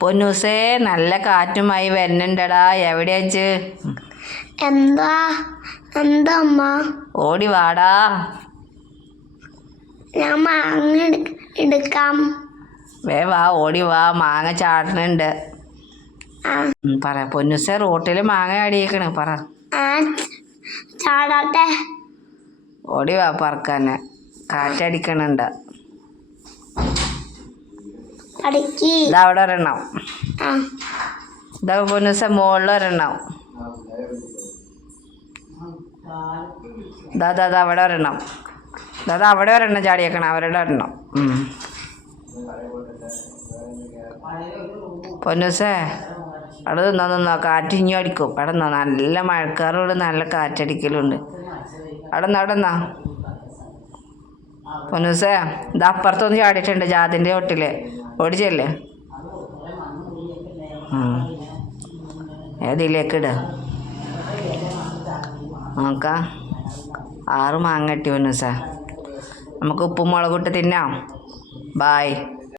പൊന്നൂസേ നല്ല കാറ്റുമായി വരുന്നുണ്ടടാ. എവിടെ വെച്ച് എന്താ? എന്താ അമ്മ ഓടി വാടാ. ഞാൻ മാങ്ങ എടുക്കാം. വേ വാ ഓടി വാ. മാങ്ങ ഉം, പറ. പൊന്നുസെ റോട്ടിൽ മാങ്ങ അടിയേക്കണ് പറ. ചാടാട്ടെ. ഓടി വാ പറക്കാന്. കാറ്റടിക്കണുണ്ട്. പഠിക്ക് ഇതാ അവിടെ ഒരെണ്ണം. ആ. ഇതാ പൊന്നൂസ മുകളിൽ ഒരെണ്ണം. ദാ ദാ അവിടെ ഒരെണ്ണം. ദാ ദാ അവിടെ ഒരെണ്ണം ചാടിയേക്കണം അവരുടെ ഒരെണ്ണം. പൊന്നൂസേ അവിടെ നിന്നോ നിന്നോ. കാറ്റ് ഇഞ്ഞു അടിക്കും. അവിടെ നിന്നോ നല്ല മഴക്കാറുണ്ട് നല്ല കാറ്റടിക്കലുണ്ട്. അവിടെ നിന്നോ അവിടെ നിന്നോ. പൊന്നൂസേ ഇത് അപ്പുറത്തൊന്ന് ചാടിയിട്ടുണ്ട് ജാതിന്റെ ചോട്ടിൽ ഓടിച്ചല്ലേ? ഏതിലേക്ക് ഇട? നോക്കാം. ആറ് മാങ്ങട്ടി വന്നു സാർ നമുക്ക് ഉപ്പും മുളകിട്ട് തിന്നാം. ബായ്